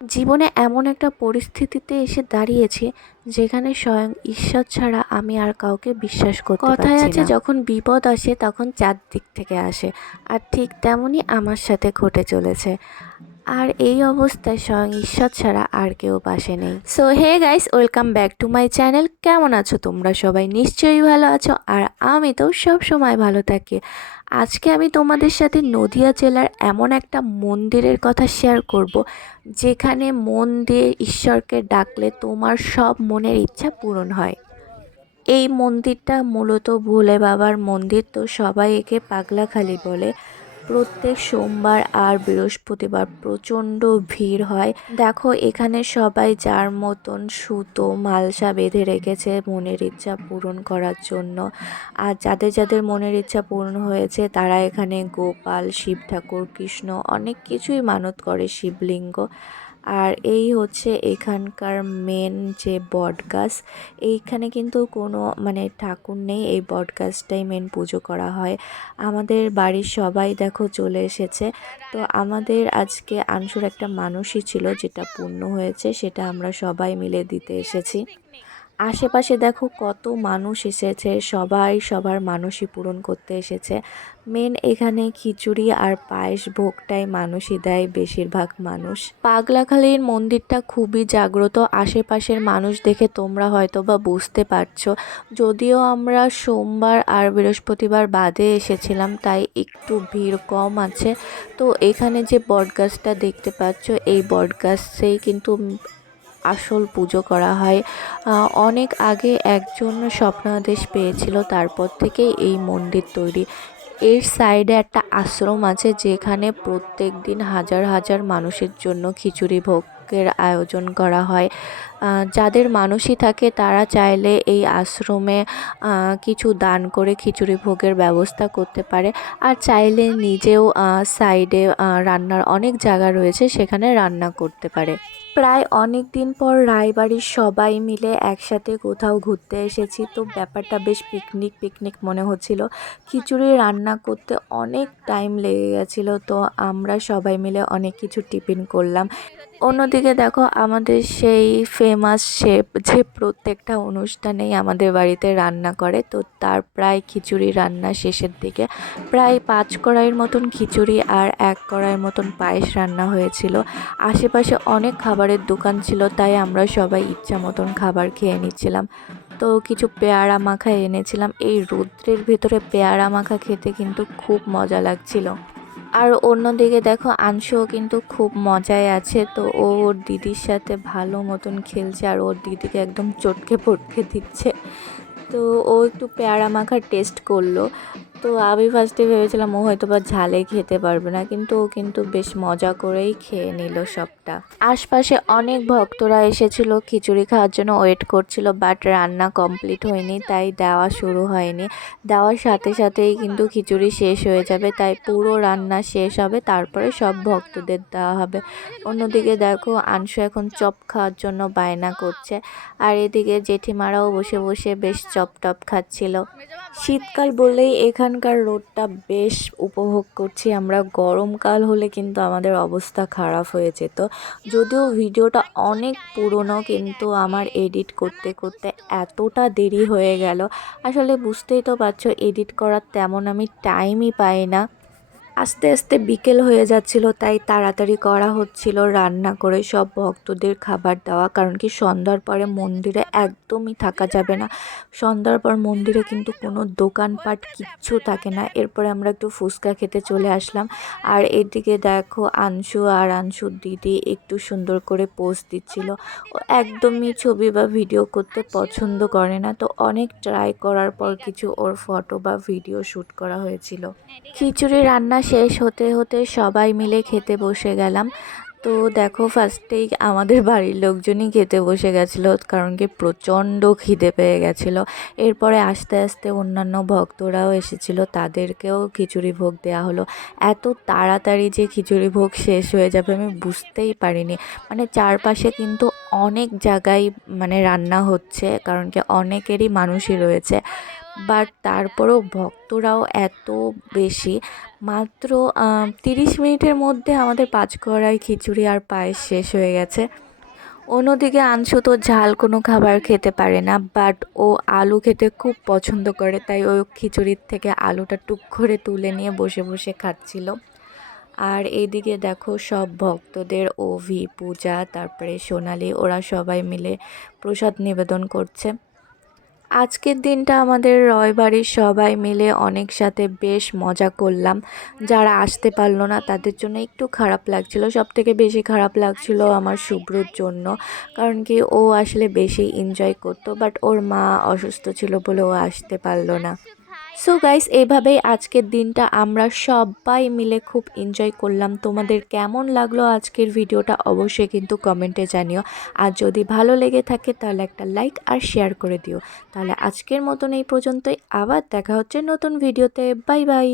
জীবনে এমন একটা পরিস্থিতিতে এসে দাঁড়িয়েছি যেখানে স্বয়ং ঈশ্বর ছাড়া আমি আর কাউকে বিশ্বাস করি কথায় আছে যখন বিপদ আসে তখন চারদিক থেকে আসে আর ঠিক তেমনই আমার সাথে ঘটে চলেছে। আর এই অবস্থায় স্বয়ং ঈশ্বর ছাড়া আর কেউ পাশে নেই। So hey guys welcome back to my channel কেমন আছো তোমরা সবাই? নিশ্চয়ই ভালো আছো। আর আমি তো সব সময় ভালো থাকি। আজকে আমি তোমাদের সাথে নদিয়া জেলার এমন একটা মন্দিরের কথা শেয়ার করব, যেখানে মন দিয়ে ঈশ্বরকে ডাকলে তোমার সব মনের ইচ্ছা পূরণ হয়। এই মন্দিরটা মূলত ভোলে বাবার মন্দির, তো সবাই একে পাগলাখালি বলে। প্রত্যেক সোমবার আর বৃহস্পতিবার প্রচণ্ড ভিড় হয়। দেখো, এখানে সবাই যার মতন সুতো, মালসা বেঁধে রেখেছে মনের ইচ্ছা পূরণ করার জন্য। আর যাদের যাদের মনের ইচ্ছা পূরণ হয়েছে, তারা এখানে গোপাল শিব ঠাকুর কৃষ্ণ অনেক কিছুই মানত করে শিবলিঙ্গ। আর এই হচ্ছে এখানকার মেন যে বটগাছ, এইখানে কিন্তু কোনো মানে ঠাকুর নেই, এই বটগাছটাই মেন পুজো করা হয়। আমাদের বাড়ির সবাই দেখো চলে এসেছে। তো আমাদের আজকে আংশুর একটা মানুষই ছিল, যেটা পূর্ণ হয়েছে, সেটা আমরা সবাই মিলে দিতে এসেছি। আশেপাশে দেখো কত মানুষ এসেছে, সবাই সবার মানুষই পূরণ করতে এসেছে। মেন এখানে খিচুড়ি আর পায়েস ভোগটাই মানুষই দেয়, বেশিরভাগ মানুষ। পাগলাখালীর মন্দিরটা খুবই জাগ্রত, আশেপাশের মানুষ দেখে তোমরা হয়তো বা বুঝতে পারছ। যদিও আমরা সোমবার আর বৃহস্পতিবার বাদে এসেছিলাম, তাই একটু ভিড় কম আছে। তো এখানে যে বটগাছটা দেখতে পাচ্ছ, এই বটগাছেই কিন্তু আসল পুজো করা হয়। অনেক আগে একজন স্বপ্নাদেশ পেয়েছিল, তারপর থেকেই এই মন্দির তৈরি। এর সাইডে একটা আশ্রম আছে, যেখানে প্রত্যেক দিন হাজার হাজার মানুষের জন্য খিচুড়ি ভোগের আয়োজন করা হয়। যাদের মানুষই থাকে, তারা চাইলে এই আশ্রমে কিছু দান করে খিচুড়ি ভোগের ব্যবস্থা করতে পারে। আর চাইলে নিজেও সাইডে রান্নার অনেক জায়গা রয়েছে, সেখানে রান্না করতে পারে। প্রায় অনেক দিন পর রায়বাড়ির সবাই মিলে একসাথে কোথাও ঘুরতে এসেছি। তো ব্যাপারটা বেশ পিকনিক পিকনিক মনে হচ্ছিল। খিচুড়ি রান্না করতে অনেক টাইম লেগে গেছিল। তো আমরা সবাই মিলে অনেক কিছু টিফিন করলাম। অন্যদিকে দেখো, আমাদের সেই ফেমাস শেফ যে প্রত্যেকটা অনুষ্ঠানেই আমাদের বাড়িতে রান্না করে, তো তার প্রায় খিচুড়ি রান্না শেষের দিকে প্রায় পাঁচ কড়াইয়ের মতন খিচুড়ি আর এক কড়াইয়ের মতন পায়েস রান্না হয়েছিল। আশেপাশে অনেক খাবারের দোকান ছিল, তাই আমরা সবাই ইচ্ছা মতন খাবার খেয়ে নিচ্ছিলাম। তো কিছু পেয়ারা মাখা এনেছিলাম। এই রৌদ্রের ভেতরে পেয়ারা মাখা খেতে কিন্তু খুব মজা লাগছিল। আর অন্যদিকে দেখো আংশুও কিন্তু খুব মজায় আছে। তো ও ওর দিদির সাথে ভালো মতন খেলছে আর ওর দিদিকে একদম চটকে পটকে দিচ্ছে। তো ও একটু পেয়ারা মাখার টেস্ট করল। তো আমি ফার্স্টে ভেবেছিলাম ও হয়তো বা ঝালে খেতে পারবে না, কিন্তু ও কিন্তু বেশ মজা করেই খেয়ে নিল সবটা আশপাশে অনেক ভক্তরা এসেছিল, খিচুড়ি খাওয়ার জন্য ওয়েট করছিল, বাট রান্না কমপ্লিট হয়নি, তাই দেওয়া শুরু হয়নি। দেওয়ার সাথে সাথেই কিন্তু খিচুড়ি শেষ হয়ে যাবে, তাই পুরো রান্না শেষ হবে, তারপরে সব ভক্তদের দেওয়া হবে। অন্যদিকে দেখো আংশু এখন চপ খাওয়ার জন্য বায়না করছে, আর এদিকে জেঠিমারাও বসে বসে বেশ চপ টপ খাচ্ছিল। শীতকাল বললেই এখানকার রোদটা বেশ উপভোগ করছি আমরা, গরমকাল হলে কিন্তু আমাদের অবস্থা খারাপ হয়ে যেত। যদিও ভিডিওটা অনেক পুরনো, কিন্তু আমার এডিট করতে করতে এতটা দেরি হয়ে গেল। আসলে বুঝতেই তো পারছ, এডিট করার তেমন আমি টাইমই পাই না। আস্তে আস্তে বিকেল হয়ে যাচ্ছিল, তাই তাড়াতাড়ি করা হচ্ছিল রান্না করে সব ভক্তদের খাবার দেওয়া, কারণ কি সন্ধ্যার পরে মন্দিরে একদমই থাকা যাবে না। সন্ধ্যার পর মন্দিরে কিন্তু কোনো দোকানপাট কিচ্ছু থাকে না। এরপরে আমরা একটু ফুচকা খেতে চলে আসলাম। আর এদিকে দেখো আংশু আর আংশুর দিদি একটু সুন্দর করে পোজ দিচ্ছিল। ও একদমই ছবি বা ভিডিও করতে পছন্দ করে না, তো অনেক ট্রাই করার পর কিছু ওর ফটো বা ভিডিও শ্যুট করা হয়েছিল। খিচুড়ি রান্না শেষ হতে হতে সবাই মিলে খেতে বসে গেলাম। তো দেখো ফার্স্টেই আমাদের বাড়ির লোকজনই খেতে বসে গেছিল, কারণ কি প্রচণ্ড খিদে পেয়ে গেছিল। এরপরে আস্তে আস্তে অন্যান্য ভক্তরাও এসেছিল, তাদেরকেও খিচুড়ি ভোগ দেওয়া হলো। এত তাড়াতাড়ি যে খিচুড়ি ভোগ শেষ হয়ে যাবে আমি বুঝতেই পারিনি। মানে চারপাশে কিন্তু অনেক জায়গায় মানে রান্না হচ্ছে, কারণ কি অনেকেরই মানুষই রয়েছে। বাট তারপরেও ভক্তরাও এত বেশি। মাত্র তিরিশ মিনিটের মধ্যে আমাদের পাঁচ কড়াই খিচুড়ি আর পায়েস শেষ হয়ে গেছে। অন্যদিকে আনসু তো ঝাল কোনো খাবার খেতে পারে না, বাট ও আলু খেতে খুব পছন্দ করে, তাই ওই খিচুড়ির থেকে আলুটা টুক করে তুলে নিয়ে বসে বসে খাচ্ছিল। আর এইদিকে দেখো সব ভক্তদের ওভি পূজা, তারপরে সোনালি, ওরা সবাই মিলে প্রসাদ নিবেদন করছে। আজকের দিনটা আমাদের রয়বাড়ির সবাই মিলে অনেক সাথে বেশ মজা করলাম। যারা আসতে পারল না, তাদের জন্য একটু খারাপ লাগছিল সব থেকে বেশি খারাপ লাগছিল আমার শুভ্রর জন্য। কারণ কি, ও আসলে বেশি এনজয় করতো বাট ওর মা অসুস্থ ছিল বলে ও আসতে পারল না। সো গাইস এইভাবেই আজকের দিনটা আমরা সবাই মিলে খুব এনজয় করলাম। তোমাদের কেমন লাগল আজকের ভিডিওটা অবশ্যই কিন্তু কমেন্টে জানিও। আর যদি ভালো লেগে থাকে তাহলে একটা লাইক আর শেয়ার করে দিও। তাহলে আজকের মতন এই পর্যন্তই। আবার দেখা হচ্ছে নতুন ভিডিওতে। Bye bye